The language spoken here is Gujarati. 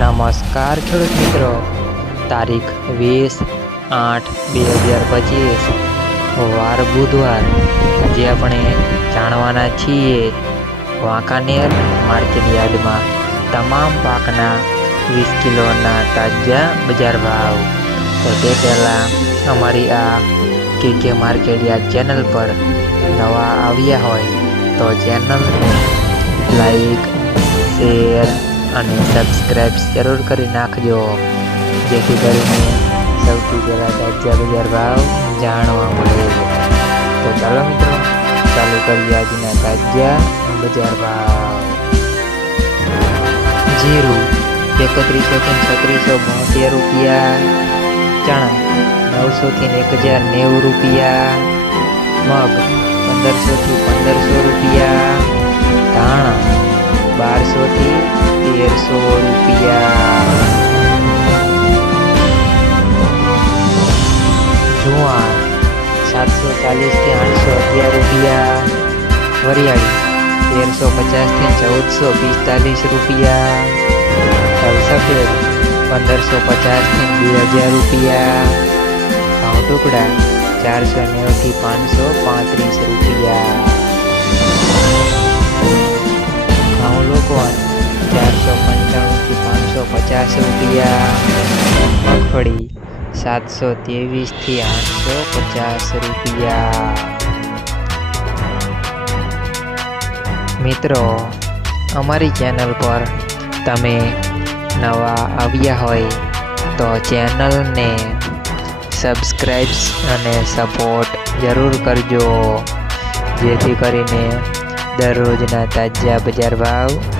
નમસ્કાર ખેડૂત મિત્રો તારીખ વીસ આઠ બે હજાર પચીસ વાર બુધવાર આજે આપણે જાણવાના છીએ વાંકાનેર માર્કેટ યાર્ડમાં તમામ પાકના વીસ કિલોના તાજા બજાર ભાવ તો તે પહેલાં અમારી આ કે કે યાર્ડ ચેનલ પર નવા આવ્યા હોય તો ચેનલને લાઈક શેર અને સબસ્ક્રાઈબ જરૂર કરી નાખજો જેથી કરીને સૌથી પહેલાં તાજા બજાર ભાવ જાણવા મળે તો ચાલો મિત્રો ચાલુ કરીએ આજના તાજા બજાર ભાવ જીરું એકત્રીસોથી છત્રીસો બોતેર રૂપિયા ચણા નવસોથી એક હજાર નેવું રૂપિયા મગ પંદરસોથી પંદરસો રૂપિયા ધાણા તેરસો રૂપિયા જુવાર સાતસો ચાલીસથી આઠસો અગિયાર રૂપિયા વરિયાળી તેરસો પચાસ થી ચૌદસો પિસ્તાલીસ રૂપિયા તલ સફેદ પંદરસો પચાસથી બે હજાર રૂપિયા ઘઉં ટુકડા ચારસો નેવથી પાંચસો પાંત્રીસ રૂપિયા ઘઉં લોકો ચારસો પચાસ રૂપિયા મગફળી સાતસો ત્રેવીસથી આઠસો પચાસ રૂપિયા મિત્રો અમારી ચેનલ પર તમે નવા આવ્યા હોય તો ચેનલને સબસ્ક્રાઈબ્સ અને સપોર્ટ જરૂર કરજો જેથી કરીને દરરોજના તાજા બજાર ભાવ